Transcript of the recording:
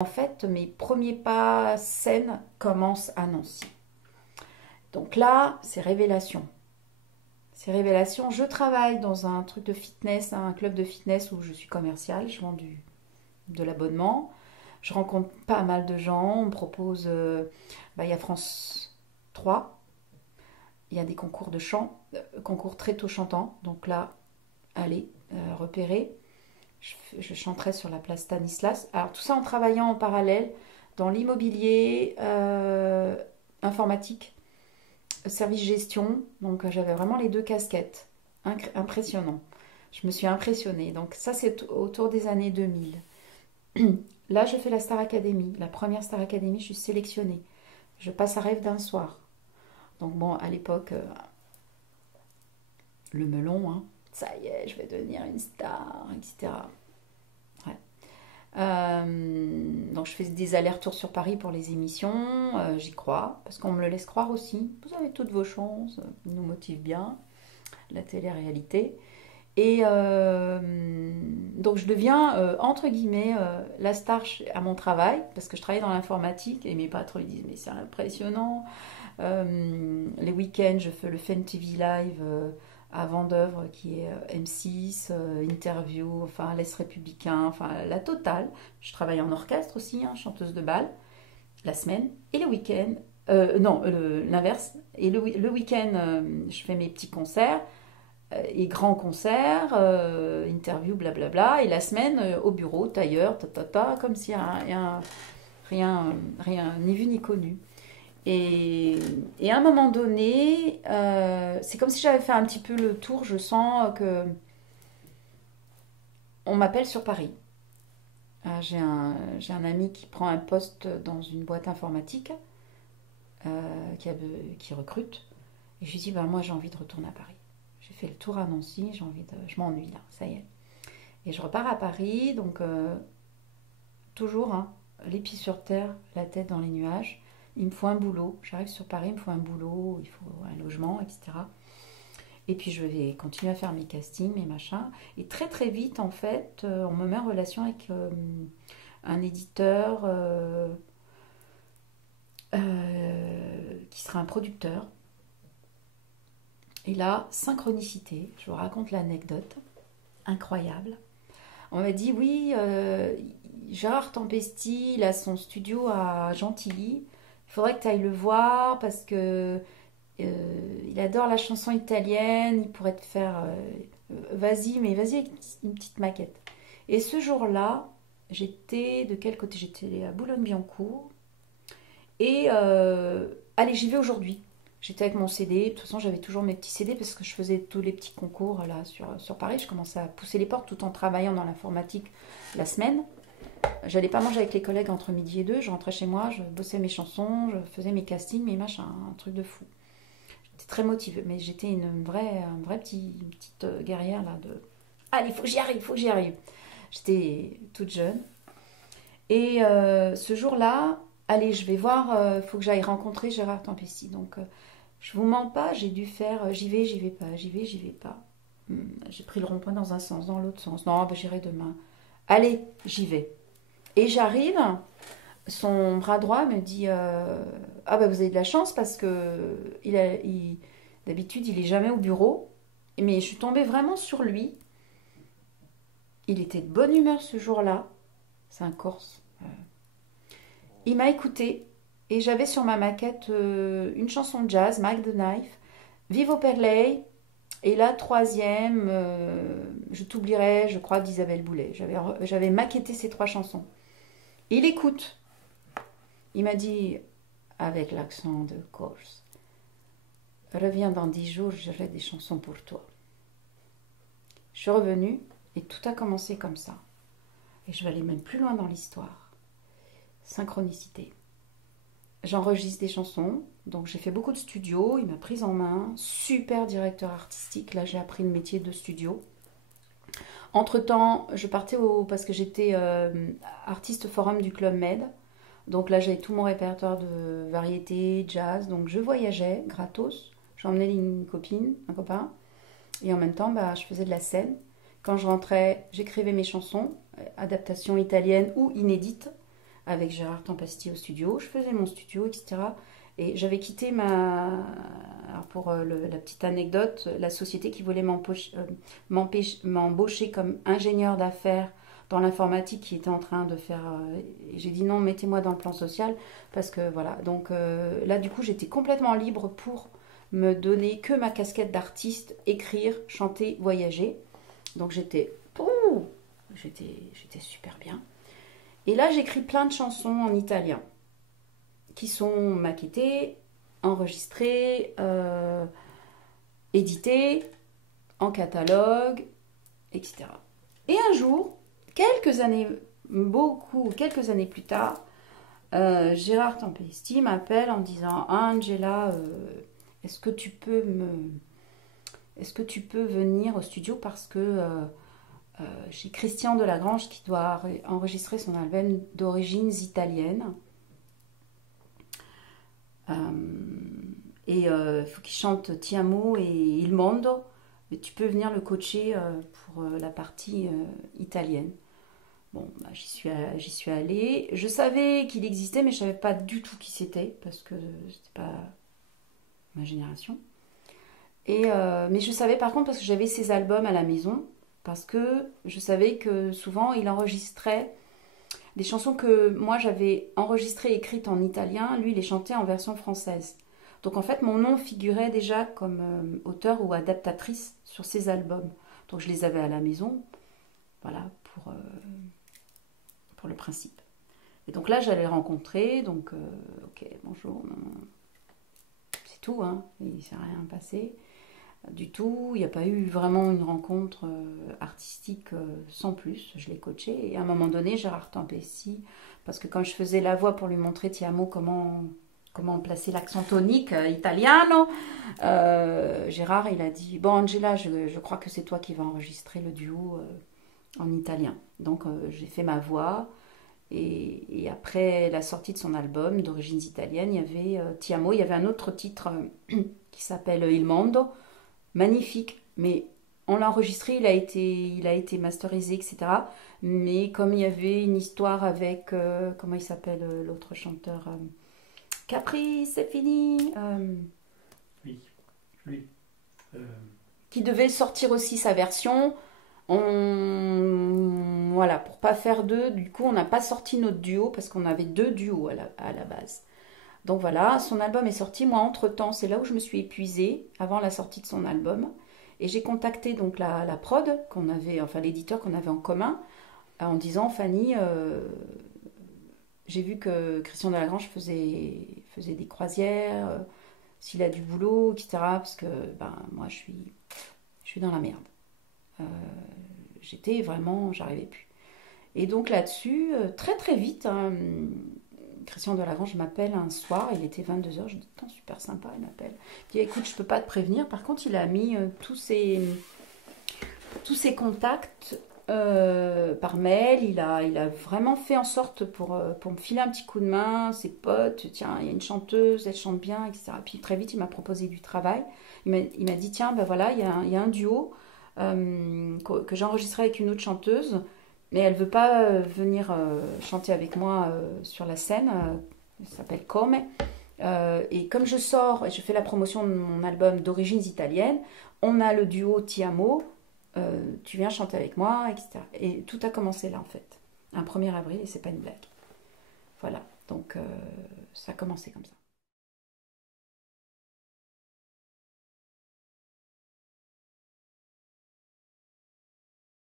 En fait, mes premiers pas scène commencent à Nancy. Donc là, c'est révélation. C'est révélation. Je travaille dans un truc de fitness, un club de fitness où je suis commerciale. Je vends de l'abonnement. Je rencontre pas mal de gens. On me propose. Il y a France 3. Il y a des concours de chant, concours très tôt chantant. Donc là, allez, repérer. Je chanterai sur la place Stanislas. Alors tout ça en travaillant en parallèle dans l'immobilier, informatique, service gestion. Donc j'avais vraiment les deux casquettes. Impressionnant. Je me suis impressionnée. Donc ça c'est autour des années 2000. Là je fais la Star Academy. La première Star Academy, je suis sélectionnée. Je passe à Rêve d'un soir. Donc bon, à l'époque, le melon, hein, ça y est, je vais devenir une star, etc. Ouais. Donc je fais des allers-retours sur Paris pour les émissions, j'y crois, parce qu'on me le laisse croire aussi. Vous avez toutes vos chances, nous motive bien, la télé-réalité. Et donc je deviens, entre guillemets, la star à mon travail, parce que je travaille dans l'informatique, et mes patrons ils disent, mais c'est impressionnant. Les week-ends, je fais le Fun TV Live à Vendeuvre, qui est M6, interview, enfin l'Est républicain, enfin la totale. Je travaille en orchestre aussi, hein, chanteuse de bal, la semaine. Et le week-end, non, l'inverse. Et le week-end, je fais mes petits concerts et grands concerts, interview, blablabla. Et la semaine, au bureau, tailleur, comme si rien, ni vu ni connu. Et à un moment donné, c'est comme si j'avais fait un petit peu le tour. Je sens que on m'appelle sur Paris. J'ai un ami qui prend un poste dans une boîte informatique qui recrute. Et je lui dis, bah, moi j'ai envie de retourner à Paris. J'ai fait le tour à Nancy, je m'ennuie là, ça y est. Et je repars à Paris, donc toujours, hein, les pieds sur terre, la tête dans les nuages. Il me faut un boulot. J'arrive sur Paris, il me faut un boulot, il faut un logement, etc. Et puis je vais continuer à faire mes castings, mes machins. Et très très vite, en fait, on me met en relation avec un éditeur qui sera un producteur. Et là, synchronicité, je vous raconte l'anecdote, incroyable. On m'a dit, oui, Gérard Tempesti, il a son studio à Gentilly. Il faudrait que tu ailles le voir parce que il adore la chanson italienne. Il pourrait te faire. Vas-y, mais vas-y avec une petite maquette. Et ce jour-là, j'étais de quel côté? J'étais à Boulogne-Billancourt. Et allez, j'y vais aujourd'hui. J'étais avec mon CD. De toute façon, j'avais toujours mes petits CD parce que je faisais tous les petits concours là sur Paris. Je commençais à pousser les portes tout en travaillant dans l'informatique la semaine. J'allais pas manger avec les collègues entre midi et deux. Je rentrais chez moi, je bossais mes chansons, je faisais mes castings, mes machins, un truc de fou. J'étais très motivée, mais j'étais une vraie petite guerrière là de. Allez, il faut que j'y arrive, il faut que j'y arrive. J'étais toute jeune. Et ce jour-là, allez, je vais voir, il faut que j'aille rencontrer Gérard Tempesti. Donc, je vous mens pas, j'ai dû faire j'y vais pas, j'y vais pas. J'ai pris le rond-point dans un sens, dans l'autre sens. Non, bah, j'irai demain. Allez, j'y vais. Et j'arrive, son bras droit me dit ah bah vous avez de la chance parce que d'habitude il est jamais au bureau, mais je suis tombée vraiment sur lui. Il était de bonne humeur ce jour-là. C'est un Corse. Il m'a écouté et j'avais sur ma maquette une chanson de jazz, Mike the Knife, Vivo per lei, et la troisième, je t'oublierai, je crois, d'Isabelle Boulet. J'avais maquetté ces trois chansons. Il écoute. Il m'a dit, avec l'accent de Corse, reviens dans 10 jours, j'aurai des chansons pour toi. Je suis revenue et tout a commencé comme ça. Et je vais aller même plus loin dans l'histoire. Synchronicité. J'enregistre des chansons, donc j'ai fait beaucoup de studios, il m'a prise en main, super directeur artistique, là j'ai appris le métier de studio. Entre-temps, je partais parce que j'étais artiste forum du Club Med. Donc là, j'avais tout mon répertoire de variété, jazz. Donc je voyageais gratos. J'emmenais une copine, un copain. Et en même temps, bah, je faisais de la scène. Quand je rentrais, j'écrivais mes chansons, adaptations italiennes ou inédites, avec Gérard Tempesti au studio. Je faisais mon studio, etc. Et j'avais quitté ma... Alors pour la petite anecdote, la société qui voulait m'embaucher comme ingénieur d'affaires dans l'informatique qui était en train de faire... et j'ai dit non, mettez-moi dans le plan social parce que voilà. Donc là, du coup, j'étais complètement libre pour me donner que ma casquette d'artiste, écrire, chanter, voyager. Donc j'étais super bien. Et là, j'écris plein de chansons en italien qui sont maquettées, enregistrées, éditées, en catalogue, etc. Et un jour, quelques années plus tard, Gérard Tempesti m'appelle en me disant Angela, est-ce que tu peux venir au studio parce que j'ai Christian Delagrange qui doit enregistrer son album d'origines italiennes. Et il faut qu'il chante Ti amo et Il mondo. Mais tu peux venir le coacher pour la partie italienne. Bon, bah, j'y suis allée. Je savais qu'il existait, mais je ne savais pas du tout qui c'était parce que c'était pas ma génération. Mais je savais par contre parce que j'avais ses albums à la maison. Parce que je savais que souvent il enregistrait des chansons que moi j'avais enregistrées et écrites en italien, lui il les chantait en version française. Donc en fait mon nom figurait déjà comme auteur ou adaptatrice sur ces albums. Donc je les avais à la maison, voilà, pour le principe. Et donc là j'allais le rencontrer, donc ok, bonjour, c'est tout, hein, il ne s'est rien passé. Du tout, il n'y a pas eu vraiment une rencontre artistique sans plus. Je l'ai coaché et à un moment donné, Gérard Tempesti, parce que quand je faisais la voix pour lui montrer Ti amo comment placer l'accent tonique italiano, Gérard il a dit bon Angela, je crois que c'est toi qui vas enregistrer le duo en italien. Donc j'ai fait ma voix et après la sortie de son album d'origines italiennes, il y avait Ti amo, il y avait un autre titre qui s'appelle Il mondo. Magnifique, mais on l'a enregistré, il a été masterisé, etc. Mais comme il y avait une histoire avec, comment il s'appelle l'autre chanteur Capri, c'est fini Oui, lui. Qui devait sortir aussi sa version. Voilà, pour pas faire deux, du coup on n'a pas sorti notre duo parce qu'on avait deux duos à la base. Donc voilà, son album est sorti. Moi, entre-temps, c'est là où je me suis épuisée avant la sortie de son album. Et j'ai contacté donc la prod qu'on avait, enfin l'éditeur qu'on avait en commun, en disant Fanny, j'ai vu que Christian Delagrange faisait des croisières, s'il a du boulot, etc. Parce que ben, moi, je suis dans la merde. Euh, j'arrivais plus. Et donc là-dessus, très très vite, hein, Christian Delagrange m'appelle un soir, il était 22h, je dis, tant super sympa, il m'appelle. Il dit, écoute, je peux pas te prévenir, par contre, il a mis tous ses contacts par mail, il a vraiment fait en sorte pour me filer un petit coup de main, ses potes, tiens, il y a une chanteuse, elle chante bien, etc. Puis très vite, il m'a proposé du travail. Il m'a dit, tiens, ben voilà, il y a un duo que j'ai enregistré avec une autre chanteuse, mais elle veut pas venir chanter avec moi sur la scène. Elle s'appelle Come. Et comme je sors et je fais la promotion de mon album d'origines italiennes, on a le duo Ti amo. Tu viens chanter avec moi, etc. Et tout a commencé là en fait. Un 1er avril et c'est pas une blague. Voilà. Donc ça a commencé comme ça.